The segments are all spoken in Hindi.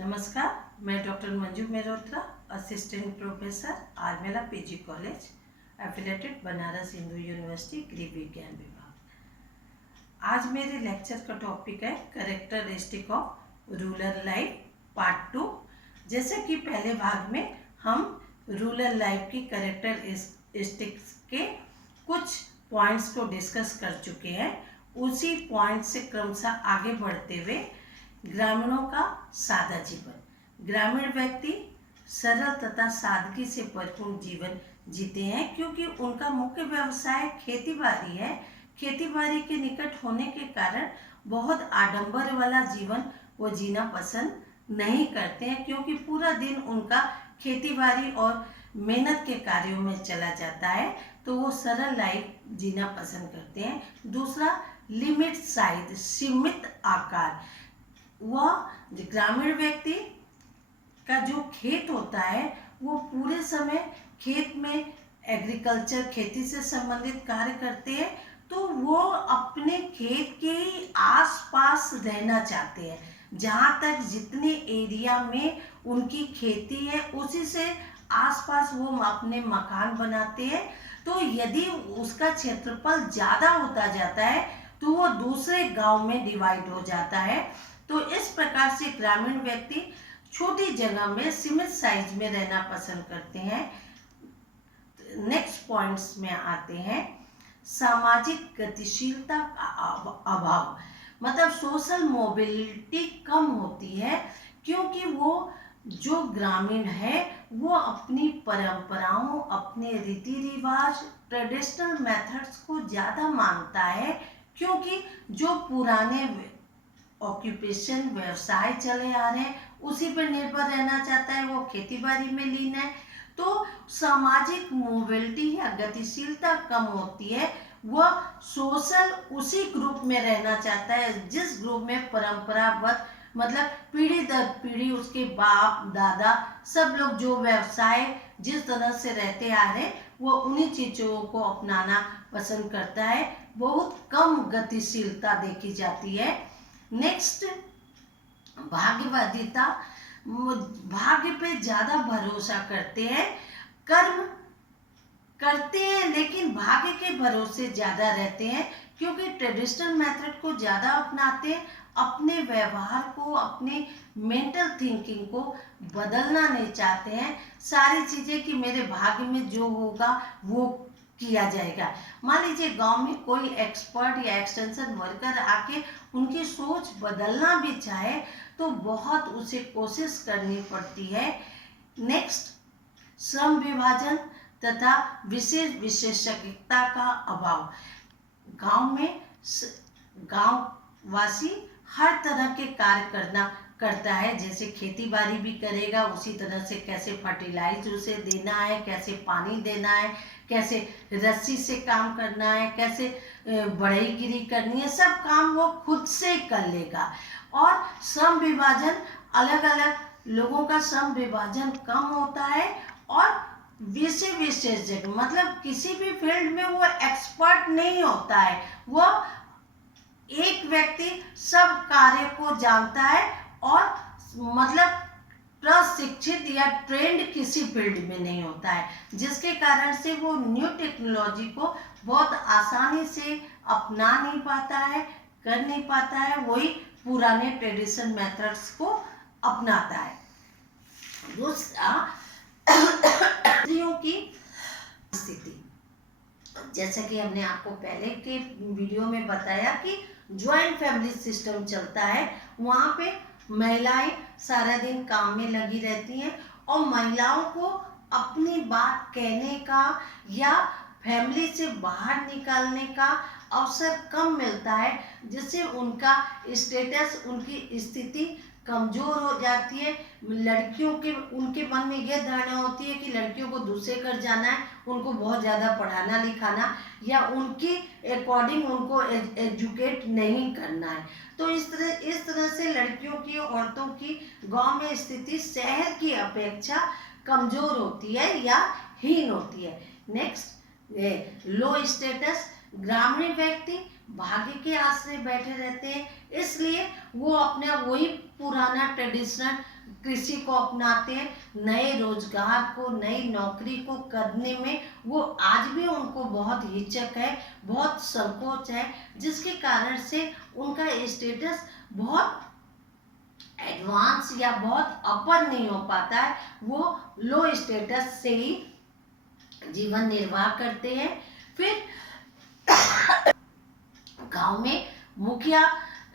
नमस्कार, मैं doctor Manju Mehrotra, assistant professor आरमेला PG college, affiliated Banaras Hindu university गृह विज्ञान विभाग। आज मेरे लेक्चर का टॉपिक है characteristic of rural life part 2। जैसे कि पहले भाग में हम रूरल लाइफ की कैरेक्टरिस्टिक्स के कुछ पॉइंट्स को डिस्कस कर चुके हैं, उसी पॉइंट से क्रमशः आगे बढ़ते हुए ग्रामीणों का सादा जीवन। ग्रामीण व्यक्ति सरल तथा सादगी से भरपूर जीवन जीते हैं क्योंकि उनका मुख्य व्यवसाय खेतीबाड़ी है। खेतीबाड़ी के निकट होने के कारण बहुत आडंबर वाला जीवन वो जीना पसंद नहीं करते हैं, क्योंकि पूरा दिन उनका खेतीबाड़ी और मेहनत के कार्यों में चला जाता है, तो वो सरल लाइफ जीना पसंद करते हैं। दूसरा, लिमिट साइज, सीमित आकार। वह ग्रामीण व्यक्ति का जो खेत होता है वो पूरे समय खेत में एग्रीकल्चर, खेती से संबंधित कार्य करते हैं, तो वो अपने खेत के आसपास रहना चाहते हैं। जहाँ तक जितने एरिया में उनकी खेती है उसी से आसपास वो अपने मकान बनाते हैं। तो यदि उसका क्षेत्रफल ज़्यादा होता जाता है तो वो दूसरे गांव में डिवाइड हो जाता है। तो इस प्रकार से ग्रामीण व्यक्ति छोटी जगह में सीमित साइज में रहना पसंद करते हैं। नेक्स्ट पॉइंट्स में आते हैं, सामाजिक गतिशीलता का अभाव, मतलब सोशल मोबिलिटी कम होती है, क्योंकि वो जो ग्रामीण है वो अपनी परंपराओं, अपने रीति रिवाज, ट्रेडिशनल मेथड्स को ज़्यादा मानता है, क्योंकि जो पुराने ऑक्यूपेशन, व्यवसाय चले आ रहे हैं उसी पर निर्भर रहना चाहता है, वो खेतीबाड़ी में लीन है। तो सामाजिक मोबिलिटी या गतिशीलता कम होती है। वह सोशल उसी ग्रुप में रहना चाहता है जिस ग्रुप में परंपरागत, मतलब पीढ़ी दर पीढ़ी उसके बाप दादा सब लोग जो व्यवसाय जिस तरह से रहते आ रहे वो उन्हीं चीज़ों को अपनाना पसंद करता है। बहुत कम गतिशीलता देखी जाती है। नेक्स्ट, भाग्यवादिता, भाग्य पे ज़्यादा भरोसा करते हैं। कर्म करते हैं लेकिन भाग्य के भरोसे ज़्यादा रहते हैं, क्योंकि ट्रेडिशनल मेथड को ज़्यादा अपनाते हैं। अपने व्यवहार को, अपने मेंटल थिंकिंग को बदलना नहीं चाहते हैं। सारी चीज़ें कि मेरे भाग्य में जो होगा वो किया जाएगा। मान लीजिए गांव में कोई एक्सपर्ट या एक्सटेंशन वर्कर आके उनकी सोच बदलना भी चाहे तो बहुत उसे कोशिश करनी पड़ती है। नेक्स्ट, श्रम विभाजन तथा विशेष विशेषज्ञता का अभाव। गांव में गांववासी हर तरह के कार्य करता है, जैसे खेती बाड़ी भी करेगा, उसी तरह से कैसे फर्टिलाइज उसे देना है, कैसे पानी देना है, कैसे रस्सी से काम करना है, कैसे बढ़ईगिरी करनी है, सब काम वो खुद से कर लेगा। और श्रम विभाजन, अलग अलग लोगों का श्रम विभाजन कम होता है। और विशेषज्ञ मतलब किसी भी फील्ड में वो एक्सपर्ट नहीं होता है, वो एक व्यक्ति सब कार्य को जानता है और मतलब प्रशिक्षित या ट्रेंड किसी फील्ड में नहीं होता है, जिसके कारण से वो न्यू टेक्नोलॉजी को बहुत आसानी से अपना नहीं पाता है, कर नहीं पाता है, वही पुराने ट्रेडिशन मेथड्स को अपनाता है। दूसरा, स्त्रियों की स्थिति, जैसा कि हमने आपको पहले के वीडियो में बताया कि ज्वाइंट फैमिली सिस्टम चलता है, वहाँ पे महिलाएं सारा दिन काम में लगी रहती हैं और महिलाओं को अपनी बात कहने का या फैमिली से बाहर निकालने का अवसर कम मिलता है, जिससे उनका स्टेटस, उनकी स्थिति कमज़ोर हो जाती है। लड़कियों के, उनके मन में यह धारणा होती है कि लड़कियों को दूसरे घर जाना है, उनको बहुत ज़्यादा पढ़ाना लिखाना या उनकी अकॉर्डिंग उनको एजुकेट नहीं करना है। तो इस तरह से लड़कियों की, औरतों की गांव में स्थिति शहर की अपेक्षा कमज़ोर होती है या हीन होती है। नेक्स्ट, लो स्टेटस, ग्रामीण व्यक्ति भाग्य के आश्रय बैठे रहते हैं, इसलिए वो अपना वही पुराना ट्रेडिशनल कृषि को अपनाते हैं, नए रोजगार को, नई नौकरी को करने में वो आज भी उनको बहुत हिचक है, बहुत संकोच है, जिसके कारण से उनका स्टेटस बहुत एडवांस या बहुत अपर नहीं हो पाता है, वो लो स्टेटस से ही जीवन निर्वाह करते हैं। फिर गांव में मुखिया,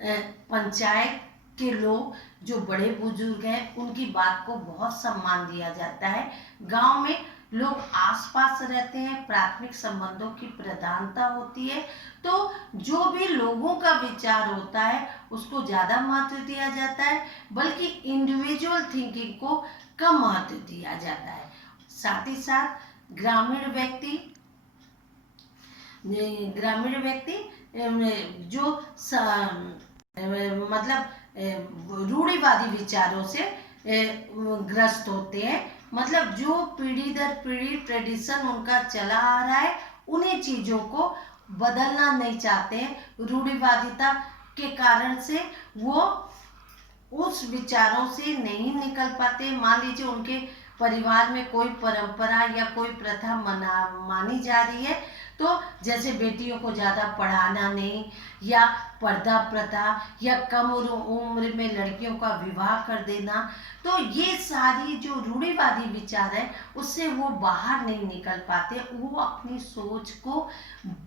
पंचायत के लोग जो बड़े बुजुर्ग हैं उनकी बात को बहुत सम्मान दिया जाता है। गांव में लोग आसपास रहते हैं, प्राथमिक संबंधों की प्रधानता होती है, तो जो भी लोगों का विचार होता है उसको ज़्यादा महत्व दिया जाता है, बल्कि इंडिविजुअल थिंकिंग को कम महत्व दिया जाता है। साथ ही साथ ग्रामीण व्यक्ति जो मतलब रूढ़िवादी विचारों से ग्रस्त होते हैं, मतलब जो पीढ़ी दर पीढ़ी ट्रेडिशन उनका चला आ रहा है उन्हीं चीज़ों को बदलना नहीं चाहते हैं। रूढ़िवादिता के कारण से वो उस विचारों से नहीं निकल पाते। मान लीजिए उनके परिवार में कोई परंपरा या कोई प्रथा मानी जा रही है, तो जैसे बेटियों को ज़्यादा पढ़ाना नहीं, या पर्दा प्रथा, या कम उम्र में लड़कियों का विवाह कर देना, तो ये सारी जो रूढ़िवादी विचार है उससे वो बाहर नहीं निकल पाते, वो अपनी सोच को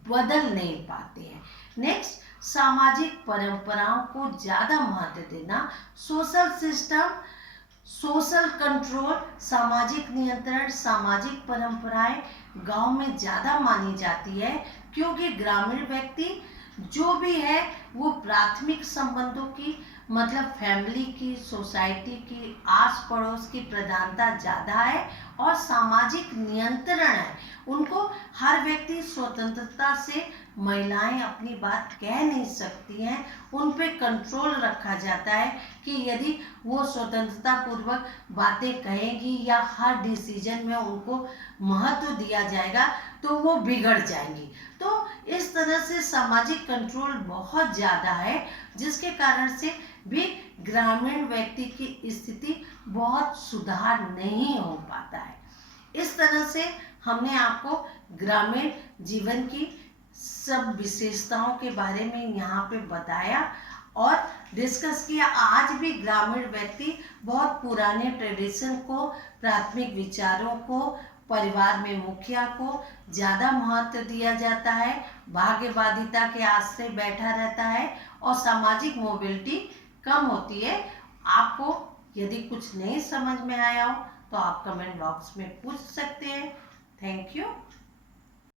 बदल नहीं पाते हैं। नेक्स्ट, सामाजिक परंपराओं को ज़्यादा महत्व देना, सोशल सिस्टम, सोशल कंट्रोल, सामाजिक नियंत्रण, सामाजिक परंपराएं गांव में ज़्यादा मानी जाती है, क्योंकि ग्रामीण व्यक्ति जो भी है वो प्राथमिक संबंधों की, मतलब फैमिली की, सोसाइटी की, आस पड़ोस की प्रधानता ज़्यादा है, और सामाजिक नियंत्रण है। उनको हर व्यक्ति स्वतंत्रता से, महिलाएं अपनी बात कह नहीं सकती हैं, उन पे कंट्रोल रखा जाता है कि यदि वो स्वतंत्रता पूर्वक बातें कहेंगी या हर डिसीजन में उनको महत्व दिया जाएगा तो वो बिगड़ जाएंगी। तो इस तरह से सामाजिक कंट्रोल बहुत ज़्यादा है, जिसके कारण से भी ग्रामीण व्यक्ति की स्थिति बहुत सुधार नहीं हो पाता है। इस तरह से हमने आपको ग्रामीण जीवन की सब विशेषताओं के बारे में यहाँ पे बताया और डिस्कस किया। आज भी ग्रामीण व्यक्ति बहुत पुराने ट्रेडिशन को, प्राथमिक विचारों को, परिवार में मुखिया को ज़्यादा महत्व दिया जाता है, भाग्यवादिता के आश्रय बैठा रहता है और सामाजिक मोबिलिटी कम होती है। आपको यदि कुछ नहीं समझ में आया हो तो आप कमेंट बॉक्स में पूछ सकते हैं। Thank you.